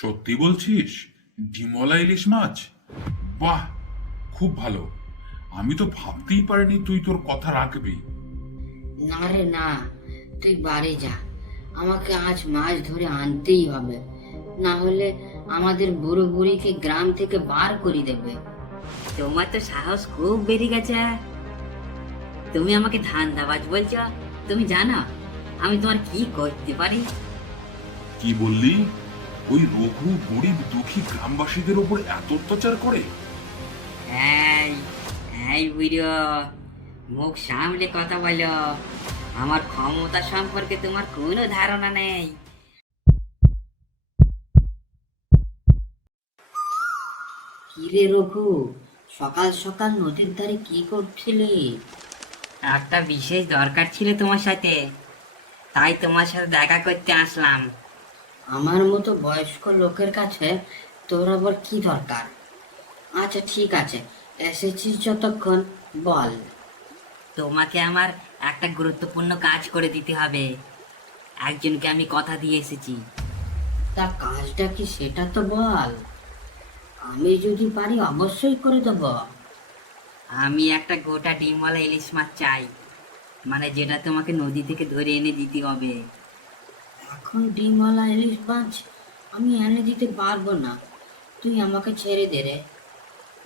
সত্যি বলছিস? ডিমলা ইলিশ মাছ? বাহ, খুব ভালো। আমি তো ভাবতেই পারিনি তুই তোর কথা রাখবি। না রে না, তুই বাড়ি যা। আমাকে আজ মাছ ধরে আনতেই হবে, না হলে আমাদের বুড়ো বুড়িকে গ্রাম থেকে বার করে দেবে। তোমার তো সাহস খুব বেড়ে গেছে। তুমি আমাকে ধান্দাবাজ বলছো? তুমি জানো আমি তোমার কি করতে পারি? কি বললি? ওই রঘু গরিব দুঃখী গ্রামবাসীদের উপর এত অত্যাচার করে? এই এই বুড়ো, মুখ সামলে কথা বলো। আমার ক্ষমতা সম্পর্কে তোমার কোনো ধারণা নেই। কিরে রঘু, সকাল সকাল নদীর ধারে কি করছিলি? একটা বিশেষ দরকার ছিল তোমার সাথে, তাই তোমার সাথে দেখা করতে আসলাম। আমার মতো বয়স্ক লোকের কাছে তোর আবার কি দরকার? আচ্ছা ঠিক আছে, এসেছিস যতক্ষণ, বল। তোমাকে আমার একটা গুরুত্বপূর্ণ কাজ করে দিতে হবে। একজনকে আমি কথা দিয়ে এসেছি। তা কাজটা কি সেটা তো বল। আমি যদি পারি অবশ্যই করে দেব। আমি একটা গোটা ডিমওয়ালা ইলিশ মাছ চাই, মানে যেটা তোমাকে নদী থেকে ধরে এনে দিতে হবে। এখন ডিমওয়ালা ইলিশ মাছ আমি এনে দিতে পারবো না, তুই আমাকে ছেড়ে দে রে।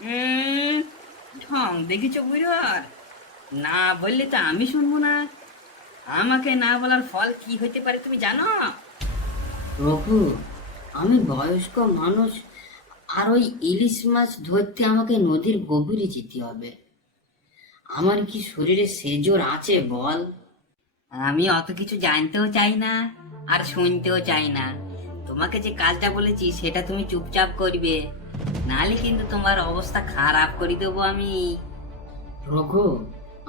উম, ঢং দেখেছো বুড়োর? না বললে তো আমি শুনবো না। আমাকে না বলার ফল কি হতে পারে তুমি জানো? রঘু, আমি বয়স্ক মানুষ, আর ওই ইলিশ মাছ ধরতে আমাকে নদীর গভীরে যেতে হবে। আমার কি শরীরে সেজোর আছে বল? আমি অত কিছু জানতেও চাই না, আর শুনতেও চাই না। তোমাকে যে কাজটা বলেছি সেটা তুমি চুপচাপ করবে, নালে কিন্তু তোমার অবস্থা খারাপ করে দেবো আমি। রঘু,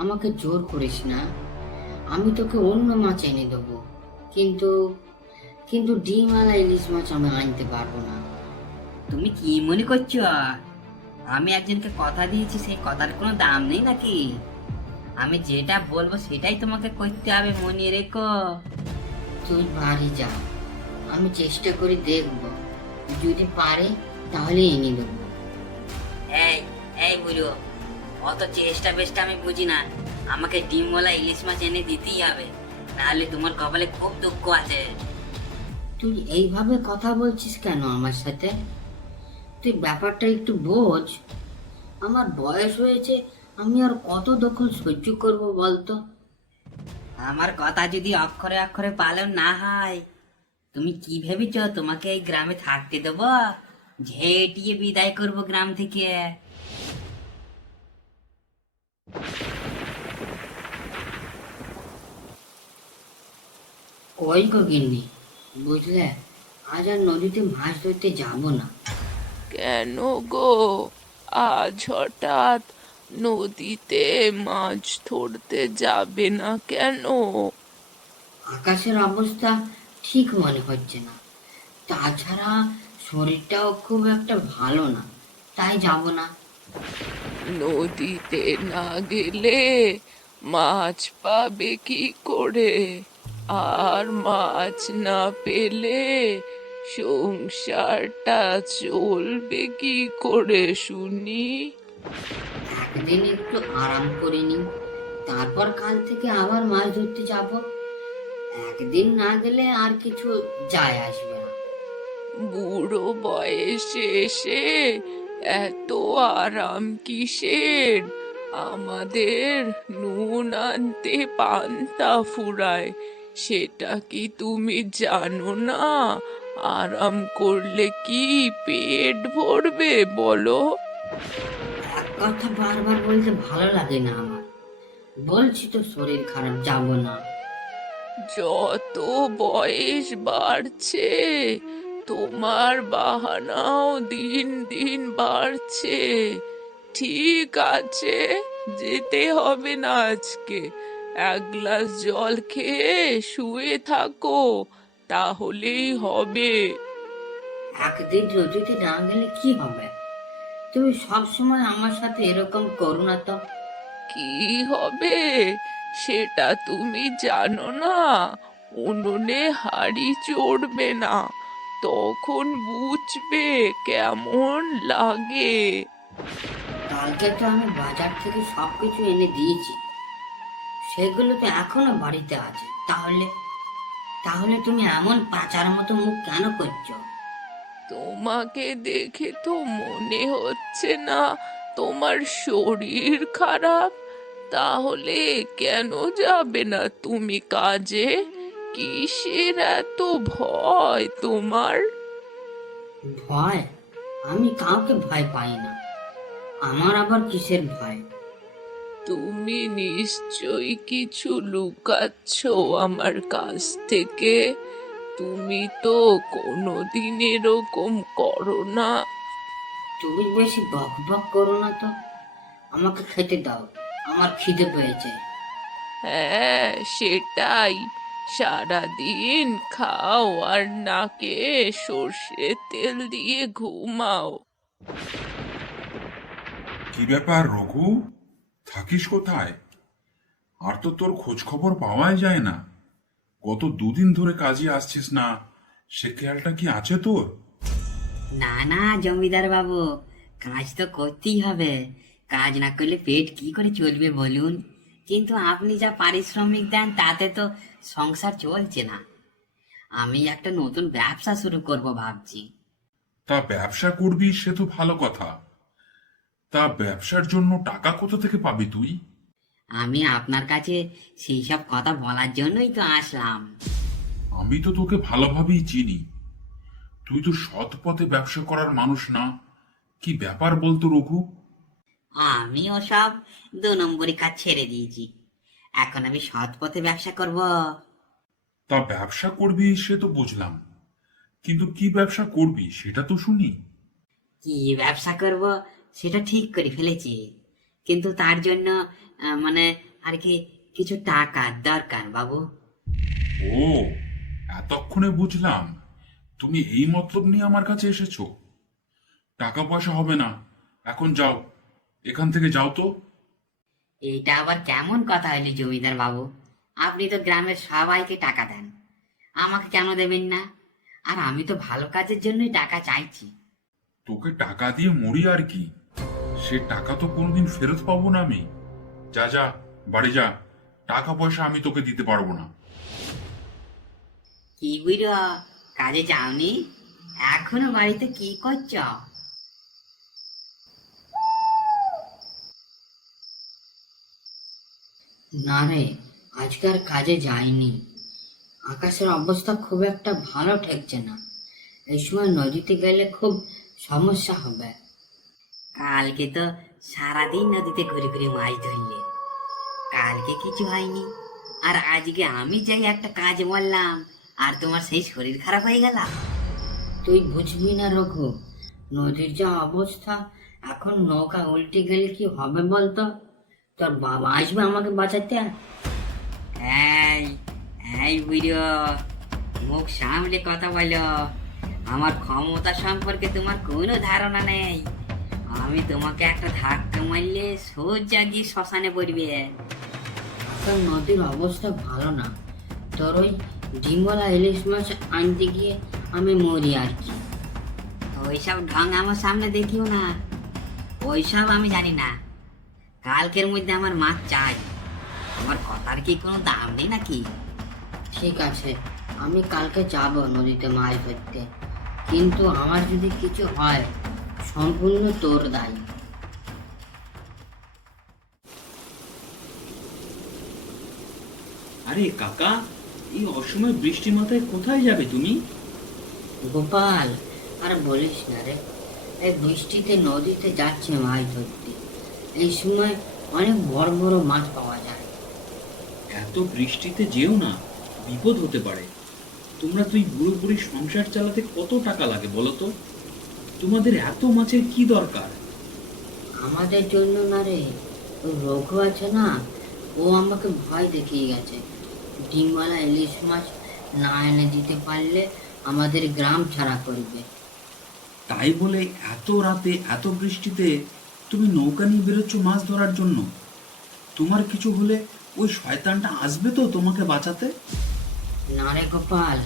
আমাকে জোর করিস না। আমি তোকে অন্য মাছ এনে দেবো, কিন্তু কিন্তু ডিমওয়ালা ইলিশ মাছ আমি আনতে পারবো না। তুমি কি মনে করছো আমি একজনকে কথা দিয়েছি, সেই কথার কোনো দাম নেই নাকি? আমি যেটা বলবো সেটাই তোমাকে করতে হবে, মনে রেখো। তুই বাড়ি যা, আমি চেষ্টা করে দেখবো, যদি পারে তাহলে এনে দেবো। এই এই বুড়ো, অত চেষ্টা বেষ্টা আমি বুঝি না। আমাকে ডিমওয়ালা ইলিশ মাছ এনে দিতেই হবে, নাহলে তোমার কপালে খুব দুঃখ আছে। তুই এইভাবে কথা বলছিস কেন আমার সাথে? তুই ব্যাপারটা একটু বোঝ। আমার বয়স হয়েছে, আমি আর কত দখল সহ্য করব বলতো? আমার কথা যদি অক্ষরে অক্ষরে পালন না হয়, তুমি কি ভেবেছ তোমাকে এই গ্রামে থাকতে দেব? ঝেঁটিয়ে বিদায় করব গ্রাম থেকে। কই গো গিন্নি, বুঝলে, আজ আর নদীতে মাছ ধরতে যাব না। কেন গো, আজ হঠাৎ নদীতে মাছ ধরতে যাবে না কেন? আকাশের অবস্থা ঠিক মনে হচ্ছে না, তাছাড়া শরীরটাও খুব একটা ভালো না, তাই যাব না। নদীতে না গেলে মাছ পাবে কি করে? আর মাছ না পেলে সংসারটা চলবে কি করে শুনি? একদিন একটু আরাম করে নি, তারপর কাল থেকে আবার মাছ ধরতে যাব। একদিন না গেলে আর কিছু যায় আসবে না। বুড়ো বয়সে এসে এত আরাম কিসের? আমাদের নুন আনতে পান্তা ফুরায়, সেটা কি তুমি জানো না? আরাম করলে কি পেট ভরবে বলো? এক কথা বারবার বলতে ভালো লাগে না আমার। বলছি তো শরীর খারাপ, যাব না। যত বয়স বাড়ছে তোমার বাহানাও দিন দিন বাড়ছে। ঠিক আছে, যেতে হবে না আজকে। এক গ্লাস জল খেয়ে শুয়ে থাকো, তাহলেই হবে। একদিন রজতে না গেলে কি হবে? তুমি সব সময় আমার সাথে এরকম করো না তো। কি হবে সেটা তুমি জানো না? উনুনে হাঁড়ি চড়বে না, তখন বুঝবে কেমন লাগে। কালকে তো আমি বাজার থেকে সবকিছু এনে দিয়েছি, সেগুলো তো এখনো বাড়িতে আছে। তাহলে তাহলে তুমি এমন পাচার মতো মুখ কেন করছো? তোমাকে দেখে তো মনে হচ্ছে না তোমার শরীর খারাপ। তাহলে কেন যাবে না তুমি কাজে? কিসের এত ভয় তোমার? ভয়? আমি কাউকে ভয় পাই না। আমার আবার কিসের ভয়? তুমি নিশ্চয়ই কিছু লুকাচ্ছ আমার কাছ থেকে। তুমি তো কোনোদিন এরকম করো না। তুমি বেশি বক বক করো না তো। আমাকে খেতে দাও, আমার খিদে পেয়েছে। হ্যাঁ, সেটাই। সারাদিন খাও আর নাকে সর্ষের তেল দিয়ে ঘুমাও। কি ব্যাপার রঘু, থাকিস কোথায়? আর তো তোর খোঁজ খবর পাওয়াই যায় না। গত দুদিন ধরে কাজে আসছিস না, সে খেয়ালটা কি আছে তোর? না না জমিদার বাবু, কাজ তো করতেই হবে। কাজ না করলে পেট কি করে চলবে বলুন? কিন্তু আপনি যা পারিশ্রমিক দেন তাতে তো সংসার চলছে না। আমি একটা নতুন ব্যবসা শুরু করব ভাবছি। তা ব্যবসা করবি সে তো ভালো কথা। তা ব্যবসার জন্য টাকা কোথা থেকে পাবি তুই? আমি আপনার কাছে সেই সব কথা বলার জন্যই তো আসলাম। আমি তো তোকে ভালোভাবেই চিনি। তুই তো সৎ পথে ব্যবসা করার মানুষ না। কি ব্যাপার বলতো রঘু? আমি ওসব 2 নম্বরই কাজ ছেড়ে দিয়েছি। এখন আমি সৎ পথে ব্যবসা করব। তা ব্যবসা করবি সে তো বুঝলাম, কিন্তু কি ব্যবসা করবি সেটা তো শুনি। কি ব্যবসা করব সেটা ঠিক করে ফেলেছি, কিন্তু তার জন্য মানে আর কি কিছু টাকার দরকার বাবু। ও, এতক্ষণে বুঝলাম তুমি এই মতলব নিয়ে আমার কাছে এসেছো। টাকা পয়সা হবে না, এখন যাও, এখান থেকে যাও তো। এটা আবার কেমন কথা হইলো জমিদার বাবু? আপনি তো গ্রামের সবাইকে টাকা দেন, আমাকে কেন দেবেন না? আর আমি তো ভালো কাজের জন্যই টাকা চাইছি। তোকে টাকা দিয়ে মরি আর কি, সে টাকা তো কোনোদিন ফেরত পাবো না আমি। যা যা, বাড়ি যা, টাকা পয়সা আমি তোকে দিতে পারবো না। কি বুড়ো, কাজে যাওনি? এখনো বাড়িতে কি করছ? না রে, আজকাল কাজে যাইনি। আকাশের অবস্থা খুব একটা ভালো ঠেকছে না। এই সময় নদীতে গেলে খুব সমস্যা হবে। কালকে তো সারাদিন নদীতে ঘুরে ঘুরে মাছ ধরলে, কালকে কিছু হয়নি। আর আজকে আমি যাই একটা কাজ বললাম, আর তোমার সেই শরীর খারাপ হয়ে গেল। তুই বুঝবি না রঘু, নদীর যা অবস্থা, এখন নৌকা উল্টে গেলে কি হবে বলতো? তোর বাবা আসবে আমাকে বাঁচাতে। এই এই বুড়ো, মুখ সামলে কথা বলো। আমার ক্ষমতা সম্পর্কে তোমার কোনো ধারণা নেই। আমি তোমাকে একটা ধাক্কা মারলে সোজা গিয়ে শ্মশানে পড়বে। এখন নদীর অবস্থা ভালো না, তোর ওই ডিমলা ইলিশ মাছ আনতে গিয়ে আমি মরি আর কি। ওইসব ঢং আমার সামনে দেখিও না, ওইসব আমি জানি না। কালকের মধ্যে আমার মাছ চাই। আমার কথার কি কোনো দাম নেই নাকি? ঠিক আছে, আমি কালকে যাব নদীতে মাছ ধরতে, কিন্তু আমার যদি কিছু হয় সম্পূর্ণ তোর দায়ী। আরে কাকা, এই অসময় বৃষ্টি মাথায় কোথায় যাবে তুমি? গোপাল, আর বলিস না রে, এই বৃষ্টিতে নদীতে যাচ্ছে মাছ ধরতে। এই সময় অনেক বড় বড় মাছ পাওয়া যায়। এত বৃষ্টিতে যেও না, বিপদ হতে পারে। তোমরা তুই বুড়ো বুড়ি সংসার চালাতে কত টাকা লাগে বলো তো? তোমাদের এত মাছের কি দরকার? আমাদের জন্য না রে, ওই রঘু আছে না, ও আমাকে ভয় দেখিয়ে গেছে। ডিমওয়ালা ইলিশ মাছ না এনে দিতে পারলে আমাদের গ্রাম ছাড়া করবে। তাই বলে এত রাতে এত বৃষ্টিতে তুমি নৌকা নিয়ে বেরোচ্ছ মাছ ধরার জন্য? তোমার কিছু হলে ওই শয়তানটা আসবে তো তোমাকে বাঁচাতে? না রে গোপাল,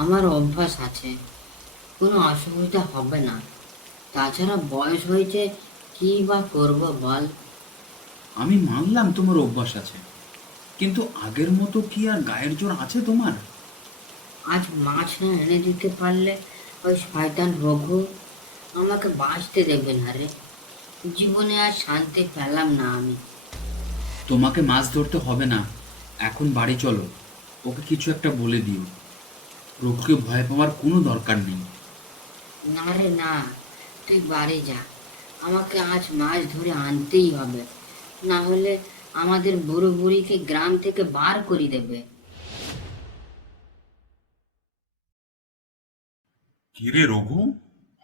আমার অভ্যাস আছে। কোনো অসুবিধা হবে না। তাছাড়া বয়স হয়েছে, কি বা করবো বল। আমি মানলাম তোমার অভ্যাস আছে, কিন্তু আগের মতো কি আর গায়ের জোর আছে তোমার? আজ মাছ না এনে দিতে পারলে ওই শয়তান রঘু আমাকে বাঁচতে দেবে না রে। জীবনে আর শান্তি পেলাম না আমি। তোমাকে মাছ ধরতে হবে না, এখন বাড়ি চলো। ওকে কিছু একটা বলে দিও। রঘুকে ভয় পাওয়ার কোনো দরকার নেই। না রে না, তুই বাড়ি যা। আমাকে আজ মাছ ধরে আনতেই হবে, না হলে আমাদের বুড়ো বুড়িকে গ্রাম থেকে বার করে দেবে। কিরে রঘু,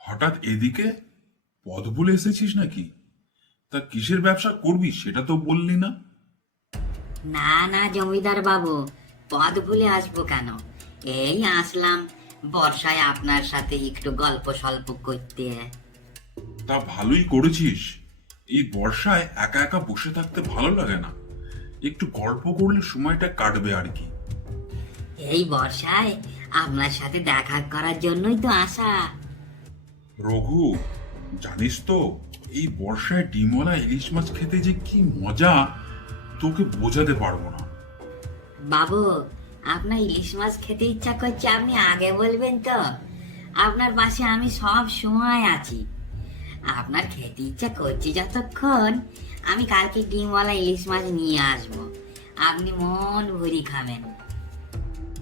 হঠাৎ এদিকে? পথ ভুলে এসেছিস নাকি? তা কিসের ব্যবসা করবি সেটা তো বললি না। না না জমিদার বাবু, পদ ভুলে আসবো কেন? এই আসলাম বর্ষায় আপনার সাথে একটু গল্প সল্প করতে। তা ভালোই করেছিস। এই বর্ষায় একা একা বসে থাকতে ভালো লাগে না, একটু গল্প করলে সময়টা কাটবে আর কি। এই বর্ষায় আপনার সাথে দেখা করার জন্যই তো আসা। রঘু, জানিস তো এই বর্ষায় ডিমওয়ালা ইলিশ মাছ খেতে যে কি মজা, তোকে বোঝাতে পারবো না। বাবু, আপনার ইলিশ মাছ খেতে ইচ্ছা করছে, আপনি আগে বলবেন তো। আপনার পাশে আমি সব সময় আছি। আপনার খেতে ইচ্ছা করছে যতক্ষণ, আমি কালকে ডিমওয়ালা ইলিশ মাছ নিয়ে আসবো, আপনি মন ভরি খাবেন।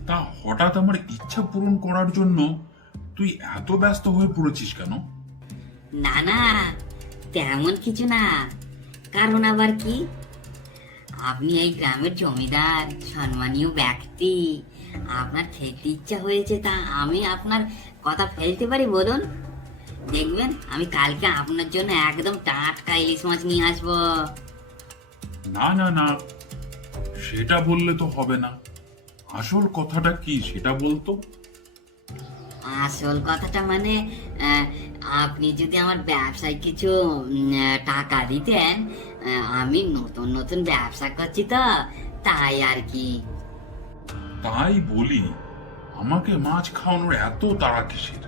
তা হঠাৎ আমার ইচ্ছা পূরণ করার জন্য তুই এত ব্যস্ত হয়ে পড়েছিস কেন? না না, তেমন কিছু না। কারণ আবার কি, আপনি এই গ্রামের জমিদার, সম্মানীয় ব্যক্তি। আপনার খেতে ইচ্ছা হয়েছে, তা আমি আপনার কথা ফেলতে পারি বলুন? দেখবেন আমি কালকে আপনার জন্য একদম টাটকা ইলিশ মাছ নিয়ে আসবো। না না না, সেটা বললে তো হবে না। আসল কথাটা কি সেটা বলতো। আসল কথাটা মানে, আহ, আপনি যদি আমার ব্যবসায় কিছু টাকা দিতেন। আমি নতুন নতুন ব্যবসা করছি তো, তাই আর কি। তাই বলি, আমাকে মাছ খাওয়ানোর এত তাড়া কিসের?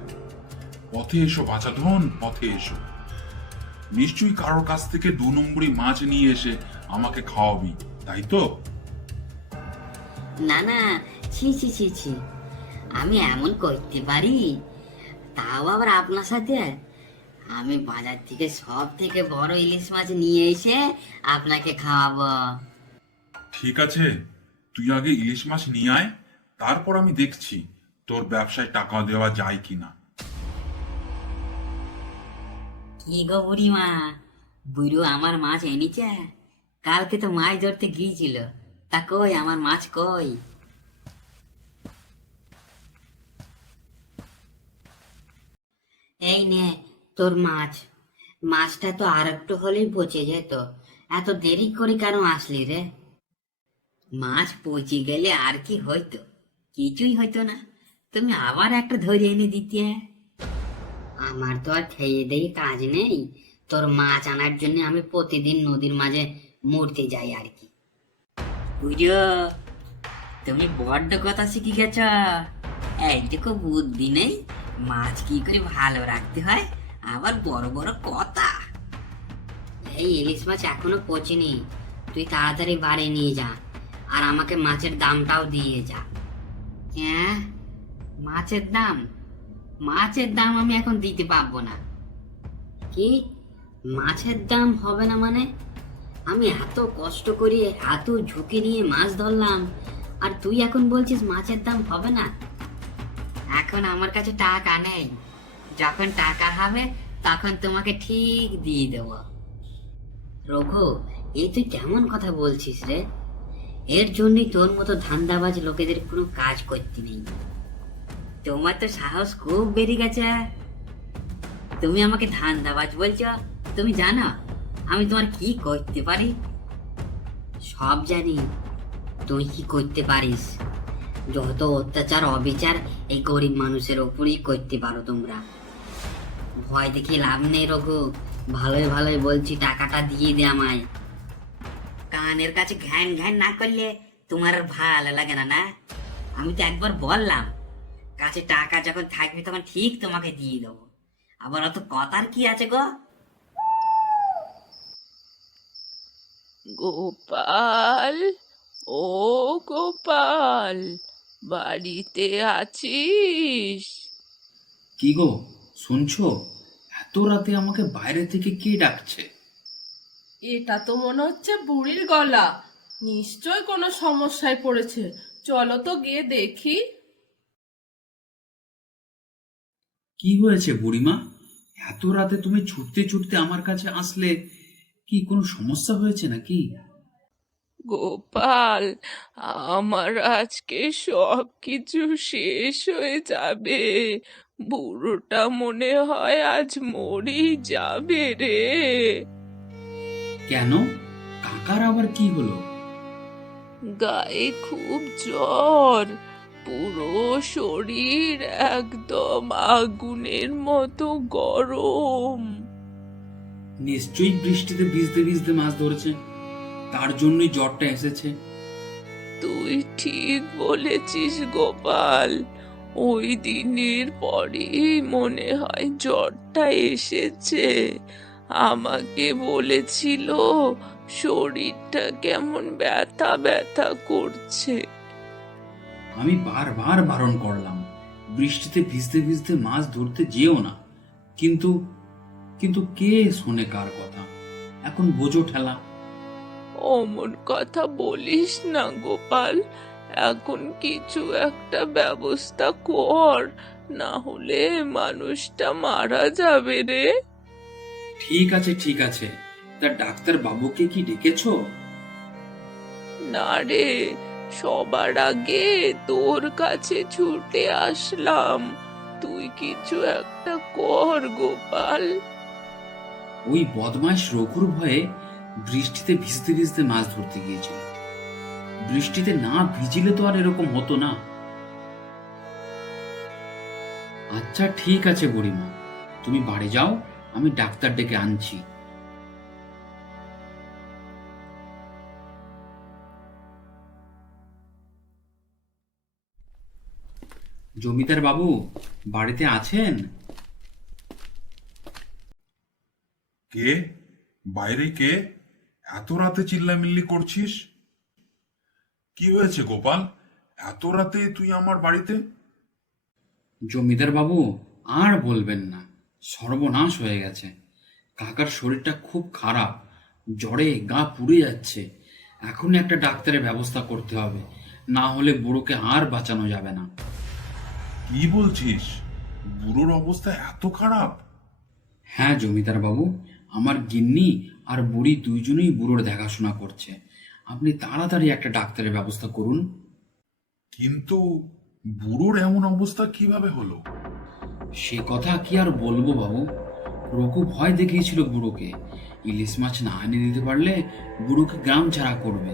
পথে এসো বাছাধন, পথে এসো। নিশ্চয়ই কারোর কাছ থেকে 2 নম্বরই মাছ নিয়ে এসে আমাকে খাওয়াবি, তাই তো? না না, ছি ছি ছি ছি, আমি এমন করতে পারি? তাও আবার আপনার সাথে? আমি বাজার থেকে সব থেকে বড় ইলিশ মাছ নিয়ে এসে আপনাকে খাওয়াবো। ঠিক আছে, তুই আগে ইলিশ মাছ নিয়ে আয়, তারপর আমি দেখছি তোর ব্যবসায় টাকা দেওয়া যায় কিনা। কি গো বুড়িমা, বুড়ো আমার মাছ এনেছে? কালকে তো মাছ ধরতে গিয়েছিল, তা কই আমার মাছ কই? এই নে তোর মাছ। মাছটা তো আর একটু হলেই পচে যেত, এত দেরি করে কেন আসলি রে? মাছ পচে গেলে আর কি হইতো? কিছুই হইতো না, তুমি আবার একটা ধরে এনে দিতে। আমার তো আর খেয়ে দেয়ে কাজ নেই, তোর মাছ আনার জন্য আমি প্রতিদিন নদীর মাঝে মরতে যাই আর কি। বুঝো, তুমি বড্ড কথা শিখে গেছ। এইটুকু বুদ্ধি নেই, মাছ কি করে ভালো রাখতে হয়, আবার বড় বড় কথা। এই ইলিশ মাছ এখনো পচেনি, তুই তাড়াতাড়ি বাড়ি নিয়ে যা, আর আমাকে মাছের দামটাও দিয়ে যা। হ্যাঁ, মাছের দাম? মাছের দাম আমি এখন দিতে পারবো না। কি, মাছের দাম হবে না মানে? আমি এত কষ্ট করে, এত ঝুঁকি নিয়ে মাছ ধরলাম, আর তুই এখন বলছিস মাছের দাম হবে না? এখন আমার কাছে টাকা নেই, যখন টাকা হবে তখন তোমাকে ঠিক দিয়ে দেব। রঘু, এই তুই কেমন কথা বলছিস রে? এর জন্যই তোর মতো ধান্দাবাজ লোকেদের কোনো কাজ করতে নেই। তোমার তো সাহস খুব বেড়ে গেছে। তুমি আমাকে ধান্দাবাজ বলছো? তুমি জানো আমি তোমার কি করতে পারি? সব জানি তুই কি করতে পারিস। যত অত্যাচার অবিচার এই গরিব মানুষের ওপরই করতে পারো তোমরা। ভয় দেখি লাভ নেই রঘু, ভালোই ভালোই বলছি, টাকাটা দিয়ে দে আমায়। কানের কাছে ঘ্যান ঘ্যান না করলে তোমার আর ভালো লাগে না? না, আমি তো একবার বললাম কাছে টাকা যখন থাকবে তখন ঠিক তোমাকে দিয়ে দেবো। আবার অত কথার কি আছে গো? গোপাল, ও গোপাল, বাড়িতে আছিস? কি গো, শুনছো? এত রাতে আমাকে বাইরে থেকে কে ডাকছে? এটা তো মনে হচ্ছে বুড়ির গলা। নিশ্চয় কোনো সমস্যায় পড়েছে। চলো তো গিয়ে দেখি। কি হয়েছে বুড়িমা? এত রাতে তুমি ছুটতে ছুটতে আমার কাছে আসলে, কি কোনো সমস্যা হয়েছে নাকি? গোপাল, আমার আজকে সব কিছু শেষ হয়ে যাবে। বুড়োটা মনে হয় আজ মরেই যাবে রে। কেন? কাকার আবার কি হলো? গায়ে খুব জ্বর, পুরো শরীর একদম আগুনের মতো গরম। নিশ্চয়ই বৃষ্টিতে ভিজতে ভিজতে মাছ ধরেছে, তার জন্যই জ্বরটা এসেছে। তুই ঠিক বলেছিস গোপাল, ওই দিনের পরেই মনে হয় জ্বরটা এসেছে। আমাকে বলেছিল শরীরটা কেমন ব্যথা ব্যথা করছে। আমি বারবার বারণ করলাম, বৃষ্টিতে ভিজতে ভিজতে মাছ ধরতে যেও না, কিন্তু কিন্তু কে শোনে কার কথা? এখন বোঝো ঠেলা। অমন কথা বলিস না গোপাল, এখন কিছু একটা ব্যবস্থা কর, না হলে মানুষটা মারা যাবে রে। ঠিক আছে ঠিক আছে, তা ডাক্তার বাবুকে কি ডেকেছো? না রে, সবার আগে তোর কাছে ছুটে আসলাম। তুই কিছু একটা কর গোপাল। ওই বদমাইশ রঘুর ভয়ে বৃষ্টিতে ভিজতে ভিজতে মাছ ধরতে গিয়েছিল। বৃষ্টিতে না ভিজিলে তো আর এরকম হতো না। আচ্ছা ঠিক আছে বুড়িমা, তুমি বাড়ি যাও, আমি ডাক্তার ডেকে আনছি। জমিদার বাবু বাড়িতে আছেন? কে? বাইরে কে? এত রাতে চিল্লামিল্লি করছিস? কি হয়েছে গোপাল? এত রাতে তুই আমার বাড়িতে? জমিদার বাবু আর বলবেন না, সর্বনাশ হয়ে গেছে। কাকার শরীরটা খুব খারাপ, জ্বরে গা পুড়ে যাচ্ছে। এখনই একটা ডাক্তারের ব্যবস্থা করতে হবে, না হলে বুড়োকে আর বাঁচানো যাবে না। কি বলছিস? বুড়োর অবস্থা এত খারাপ? হ্যাঁ জমিদার বাবু, আমার গিন্নি আর বুড়ি দুইজনেই বুড়োর দেখাশোনা করছে। আপনি তাড়াতাড়ি একটা ডাক্তারের ব্যবস্থা করুন। কিন্তু বুড়োর এমন অবস্থা কিভাবে হলো? সে কথা কি আর বলবো বাবু, রঘু ভয় দেখিয়েছিল বুড়োকে। ইলিশ মাছ না এনে দিতে পারলে বুড়োকে গ্রাম ছাড়া করবে।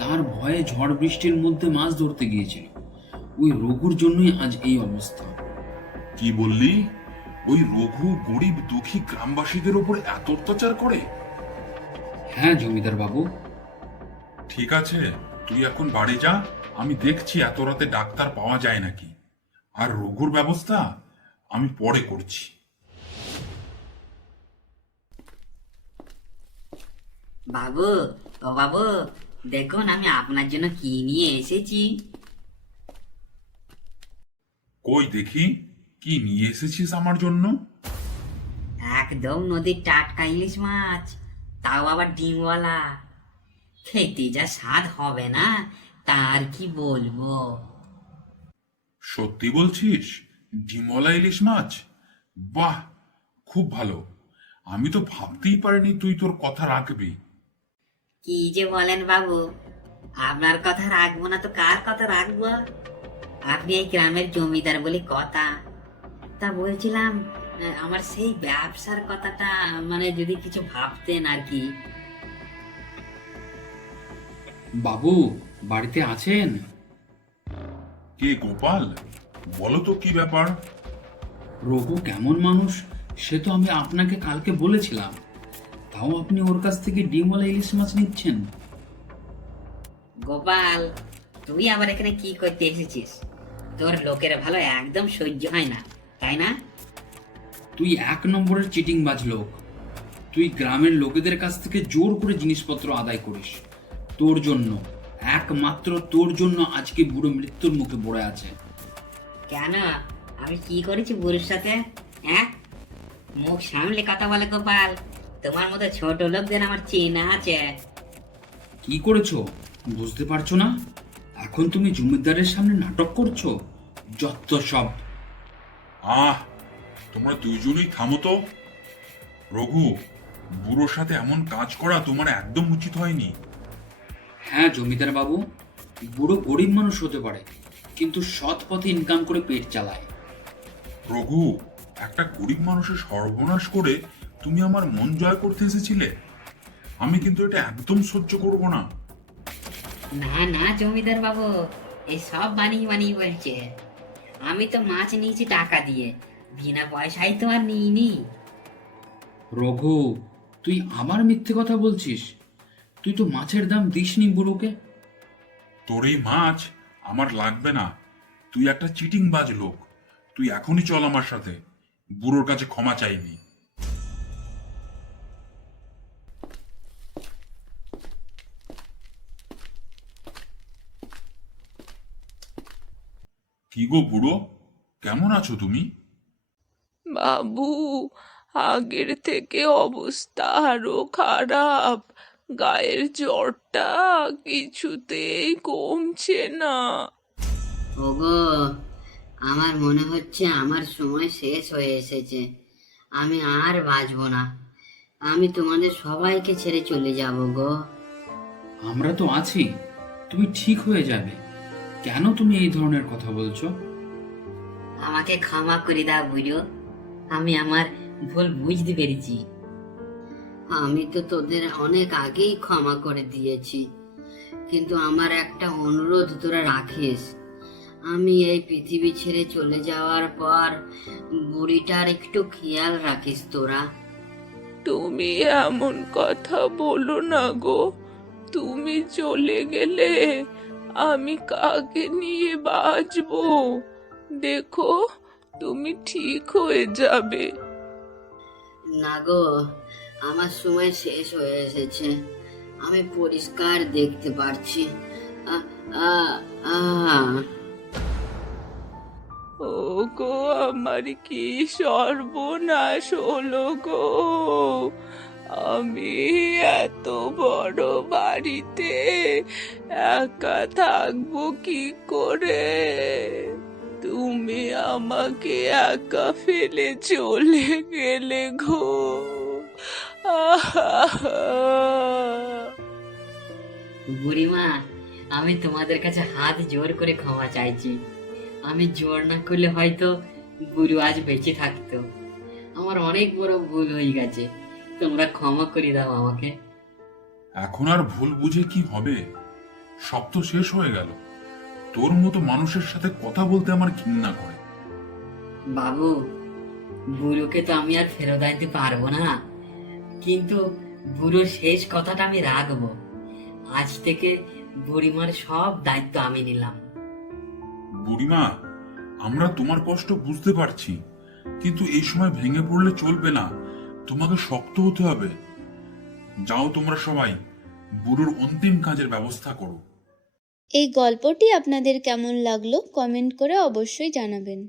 তার ভয়ে ঝড় বৃষ্টির মধ্যে মাছ ধরতে গিয়েছিল। ওই রঘুর জন্যই আজ এই অবস্থা। কি বললি? ওই রঘু গরিব দুঃখী গ্রামবাসীদের উপর এত অত্যাচার করে? হ্যাঁ জমিদার বাবু। ঠিক আছে, তুই এখন বাড়ি যা, আমি দেখছি এত রাতে ডাক্তার পাওয়া যায় নাকি। আর রঘুর ব্যবস্থা আমি পরে করছি। বাবু, ও বাবু, দেখুন আমি আপনার জন্য কি নিয়ে এসেছি। কই দেখি, কি নিয়ে এসেছিস আমার জন্য? একদম নদীর টাটকা ইলিশ মাছ, তাও আবার ডিমওয়ালা। খেতে যা স্বাদ হবে না, তার কি বলবো। সত্যি বলছিস? ডিমলা ইলিশ মাছ? বাহ, খুব ভালো। আমি তো ভাবতেই পারিনি তুই তোর কথা রাখবি। কি যে বলেন বাবু, আপনার কথা রাখবো না তো কার কথা রাখবো? আপনি এই গ্রামের জমিদার বলে কথা। তা বলছিলাম, আমার সেই ব্যবসার কথাটা মানে যদি কিছু ভাবতেন আর কি। বাবু বাড়িতে আছেন? কে গোপাল? বলো তো কি ব্যাপার? রঘু কেমন মানুষ সে তো আমি আপনাকে কালকে বলেছিলাম, তাও আপনি ওর কাছ থেকে ডিমওয়ালা ইলিশ মাছ নিচ্ছেন। গোপাল, তুই আবার এখানে কি করতে এসেছিস? তোর লোকের ভালো একদম সহ্য হয় না, তাই না? তুই 1 নম্বরের চিটিংবাজ লোক। তুই গ্রামের লোকেদের কাছ থেকে জোর করে জিনিসপত্র আদায় করিস। তোর জন্য, একমাত্র তোর জন্য আজকে বুড়ো মৃত্যুর মুখে পড়ে আছে। কেন, আমি কি করেছি বুড়ির সাথে? হ্যাঁ, মুখ সামলে কথা বলে গোপাল। তোমার মতো ছোট লোকদের আমার চেনা আছে। কি করেছো বুঝতে পারছো না? এখন তুমি জমিদারের সামনে নাটক করছো। যত সব। আহ, তোমরা দুইজনই থামো তো। রঘু, বুড়োর সাথে এমন কাজ করা তোমার একদম উচিত হয়নি। হ্যাঁ জমিদার বাবু, বুড়ো গরিব মানুষ হতে পারে, কিন্তু সৎ পথে ইনকাম করে পেট চালায়। রঘু, একটা গরিব মানুষের সর্বনাশ করে তুমি আমার মন জয় করতে এসেছিলে। আমি কিন্তু এটা একদম সহ্য করব না। না না জমিদার বাবু, এই সব বানিয়ে বানিয়ে বলছে। আমি তো মাছ নিয়েছি টাকা দিয়ে, বিনা পয়সায় তো আর নিইনি। রঘু, তুই আবার মিথ্যে কথা বলছিস। তুই তো মাছের দাম দিসনি বুড়োকে। তোর এই মাছ আমার লাগবে না। তুই একটা চিটিংবাজ লোক। তুই এখনই চল আমার সাথে, বুড়োর কাছে ক্ষমা চাইবি। কি গো বুড়ো, কেমন আছো তুমি? বাবু, আগের থেকে অবস্থা আরো খারাপ। গায়ের জ্বরটা কিছুতেই কমছে না। ওগো, আমার মনে হচ্ছে আমার সময় শেষ হয়ে এসেছে। আমি আর বাঁচবো না। আমি তোমাদের সবাইকে ছেড়ে চলে যাব গো। আমরা তো আছি, তুমি ঠিক হয়ে যাবে। কেন তুমি এই ধরনের কথা বলছো? আমাকে ক্ষমা করে দাও বুড়ো, আমি আমার ভুল বুঝতে পেরেছি। আমি তো তোদের অনেক আগেই ক্ষমা করে দিয়েছি, কিন্তু আমার একটা অনুরোধ তোরা রাখিস। আমি এই পৃথিবী ছেড়ে চলে যাওয়ার পর বুড়িটার একটু খেয়াল রাখিস তোরা। তুমি এমন কথা বলো না গো। তুমি চলে গেলে আমি কাকে নিয়ে বাঁচবো? দেখো, তুমি ঠিক হয়ে যাবে। না গো, আমার সময় শেষ হয়ে এসেছে। আমি পরিষ্কার দেখতে পারছি। আ আ আ ও গো, আমার কি সর্বনাশ হলো গো। আমি এত বড় বাড়িতে একা থাকবো কি করে? তুমি আমাকে একা ফেলে চলে গেলে গো। বুড়িমা, আমি তোমাদের কাছে হাত জোর করে ক্ষমা চাইছি। আমি জোর না করলে হয়তো গুরু আজ বেঁচে থাকতো। আমার অনেক বড় ভুল হয়ে গেছে, তোমরা ক্ষমা করে দাও আমাকে। এখন আর ভুল বুঝে কি হবে? সব তো শেষ হয়ে গেল। তোর মতো মানুষের সাথে কথা বলতে আমার ঘৃণা করে। বাবু, বুড়োকে তো আমি আর ফেরত আনতে পারবো না, কিন্তু বুড়োর শেষ কথাটা আমি রাখবো। আজ থেকে বুড়িমার সব দায়িত্ব আমি নিলাম। বুড়িমা, আমরা তোমার কষ্ট বুঝতে পারছি, কিন্তু এই সময় ভেঙে পড়লে চলবে না। তোমাকে শক্ত হতে হবে। যাও তোমরা সবাই, বুড়োর অন্তিম কাজের ব্যবস্থা করো। এই গল্পটি আপনাদের কেমন লাগলো কমেন্ট করে অবশ্যই জানাবেন।